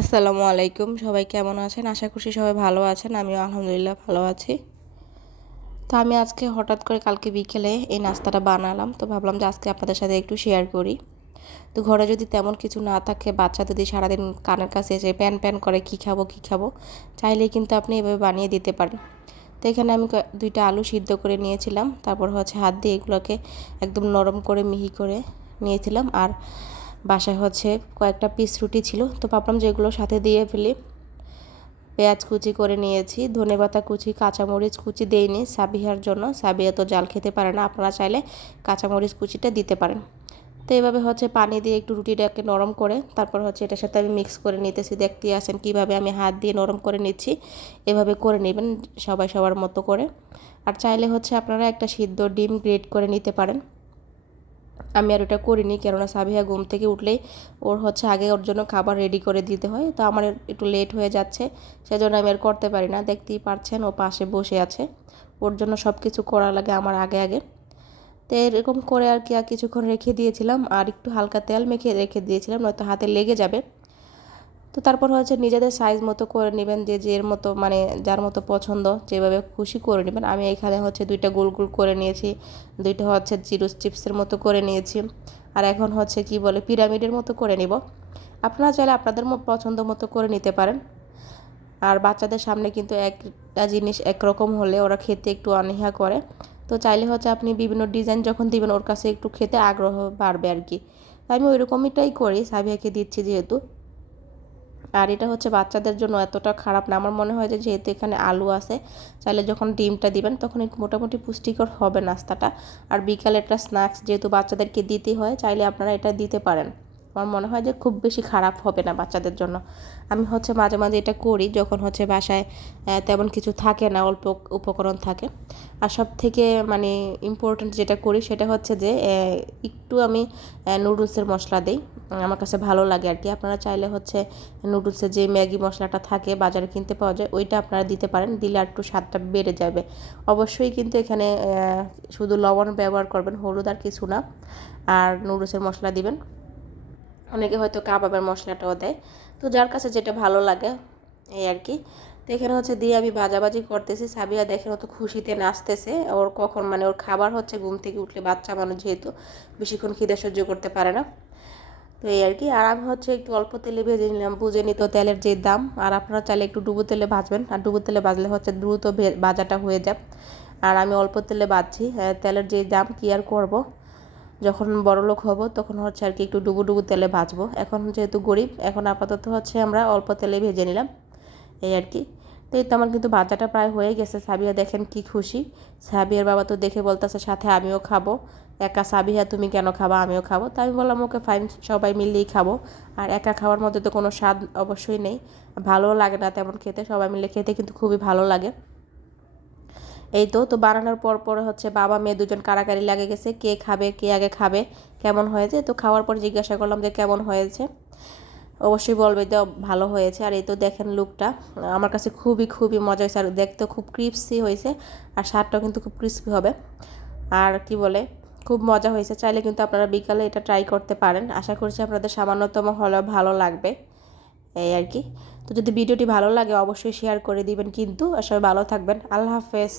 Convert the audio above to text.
আসসালামু আলাইকুম। সবাই কেমন আছেন? আশা করছি সবাই ভালো আছেন। আমিও আলহামদুলিল্লাহ ভালো আছি। তো আমি আজকে হঠাৎ করে কালকে বিকেলে এই নাস্তাটা বানালাম। তো ভাবলাম যে আজকে আপনাদের সাথে একটু শেয়ার করি। তো ঘরে যদি তেমন কিছু না থাকে, বাচ্চা যদি সারাদিন কানের কাছে এসে প্যান প্যান করে কী খাব কী খাব, চাইলেই কিন্তু আপনি এভাবে বানিয়ে দিতে পারেন। তো এখানে আমি দুইটা আলু সিদ্ধ করে নিয়েছিলাম। তারপর হচ্ছে হাত দিয়ে এগুলোকে একদম নরম করে মিহি করে নিয়েছিলাম। আর বাসায় হচ্ছে কয়েকটা পিস রুটি ছিল, তো ভাবলাম যে এগুলো সাথে দিয়ে ফেলি। পেঁয়াজ কুচি করে নিয়েছি, ধনে পাতা কুচি, কাঁচামরিচ কুচি দেইনি সাবিহার জন্য। সাবিয়া তো জাল খেতে পারে না, আপনারা চাইলে কাঁচামরিচ কুচিটা দিতে পারেন। তো এভাবে হচ্ছে পানি দিয়ে একটু রুটিটাকে নরম করে, তারপর হচ্ছে এটার সাথে আমি মিক্স করে নিতেছি। দেখতে আসেন কীভাবে আমি হাত দিয়ে নরম করে নিচ্ছি, এভাবে করে নেবেন সবাই সবার মতো করে। আর চাইলে হচ্ছে আপনারা একটা সিদ্ধ ডিম গ্রেট করে নিতে পারেন। আমি আর ওটা করিনি, কেননা সাবিহা ঘুম থেকে উঠলেই ওর হচ্ছে আগে ওর জন্য খাবার রেডি করে দিতে হয়। তো আমার একটু লেট হয়ে যাচ্ছে, সেজন্য আমি আর করতে পারি না। দেখতেই পারছেন, ও পাশে বসে আছে। ওর জন্য সব কিছু করা লাগে আমার আগে আগে। তো এরকম করে আর কি, আর কিছুক্ষণ রেখে দিয়েছিলাম। আর একটু হালকা তেল মেখে রেখে দিয়েছিলাম, নয়তো হাতে লেগে যাবে। তো তারপর হচ্ছে নিজেদের সাইজ মতো করে নেবেন, যে যে এর মতো মানে যার মতো পছন্দ, যেভাবে খুশি করে নেবেন। আমি এখানে হচ্ছে দুইটা গোল গোল করে নিয়েছি, দুইটা হচ্ছে জিরো চিপসের মতো করে নিয়েছি। আর এখন হচ্ছে কি বলে পিরামিডের মতো করে নিব। আপনারা চাইলে আপনাদের পছন্দ মতো করে নিতে পারেন। আর বাচ্চাদের সামনে কিন্তু একটা জিনিস একরকম হলে ওরা খেতে একটু অনীহা করে। তো চাইলে হচ্ছে আপনি বিভিন্ন ডিজাইন যখন দিবেন, ওর কাছে একটু খেতে আগ্রহ বাড়বে আর কি। আমি ওই রকমইটাই করি, সাবিয়াকে দিচ্ছি যেহেতু। আর এটা হচ্ছে বাচ্চাদের জন্য এতটা খারাপ না। আমার মনে হয় যে যেহেতু এখানে আলু আছে, চাইলে যখন ডিমটা দিবেন তখন মোটামুটি পুষ্টিকর হবে নাস্তাটা। আর বিকালে একটা স্ন্যাক্স যেহেতু বাচ্চাদেরকে দিতে হয়, চাইলে আপনারা এটা দিতে পারেন। আমার মনে হয় যে খুব বেশি খারাপ হবে না বাচ্চাদের জন্য। আমি হচ্ছে মাঝে মাঝে এটা করি যখন হচ্ছে বাসায় তেমন কিছু থাকে না, অল্প উপকরণ থাকে। আর সব থেকে মানে ইম্পর্ট্যান্ট যেটা করি সেটা হচ্ছে যে একটু আমি নুডলসের মশলা দিই। আমার কাছে ভালো লাগে আর কি। আপনারা চাইলে হচ্ছে নুডলসের যে ম্যাগি মশলাটা থাকে, বাজারে কিনতে পাওয়া যায়, ওইটা আপনারা দিতে পারেন। দিলে আর একটু স্বাদটা বেড়ে যাবে। অবশ্যই কিন্তু এখানে শুধু লবণ ব্যবহার করবেন, হলুদ আর কিছু না। আর নুডলসের মশলা দিবেন। অনেকে হয়তো কাবাবের মশলাটাও দেয়। তো যার কাছে যেটা ভালো লাগে, এই আর কি। তো এখানে হচ্ছে দিয়ে আমি ভাজাভাজি করতেছি। সাবিয়া দেখে অত খুশিতে নাচতেছে। ওর কখন মানে ওর খাবার হচ্ছে ঘুম থেকে উঠলে বাচ্চা মানুষ যেহেতু, বেশিক্ষণ খিদে সহ্য করতে পারে না। তো এই আর কি। আর আমি হচ্ছে একটু অল্প তেলে ভেজে নিলাম। বুঝে নিত তেলের যে দাম। আর আপনারা চাইলে একটু ডুবো তেলে ভাজবেন। আর ডুবো তেলে ভাজলে হচ্ছে দ্রুত ভাজাটা হয়ে যায় আর আমি অল্প তেলে ভাজছি। তেলের যে দাম কি আর করব? যখন বড় লোক হব, তখন হচ্ছে আর কি একটু ডুবু ডুবু তেলে ভাজবো। এখন যেহেতু গরিব, এখন আপাতত হচ্ছে আমরা অল্প তেলে ভেজে নিলাম, এই আর কি। তো এই তো আমার কিন্তু ভাজাটা প্রায় হয়ে গেছে। সাবিয়া দেখেন কি খুশি। সাবিয়ার বাবা তো দেখে বলতেছে, সাথে আমিও খাব। একা সাবিয়া, তুমি কেন খাবা? আমিও খাব। তাই আমি বললাম, ওকে ফাইন সবাই মিললেই খাব। আর একা খাওয়ার মধ্যে তো কোনো স্বাদ অবশ্যই নেই। ভালোও লাগে না তেমন খেতে, সবাই মিলে খেতে কিন্তু খুবই ভালো লাগে। এই তো তো বানানোর পর পর হচ্ছে বাবা, মেয়ে দুজন কারাকারি লাগে গেছে, কে খাবে, কে আগে খাবে, কেমন হয়েছে? তো খাওয়ার পর জিজ্ঞাসা করলাম যে কেমন হয়েছে? অবশ্যই বলবে যে ভালো হয়েছে। আর এই তো দেখেন লুকটা আমার কাছে খুবই খুবই মজা হয়েছে। আর দেখতে খুব ক্রিপসি হয়েছে। আর স্বাদটাও কিন্তু খুব ক্রিস্পি হবে। আর কি বলে, খুব মজা হয়েছে। চাইলে কিন্তু আপনারা বিকালে এটা ট্রাই করতে পারেন। আশা করছি আপনাদের সামান্যতম হলেও ভালো লাগবে। এই আর কি। তো যদি ভিডিওটি ভালো লাগে, অবশ্যই শেয়ার করে দিবেন কিন্তু। আসলে ভালো থাকবেন। আল্লাহ হাফেজ।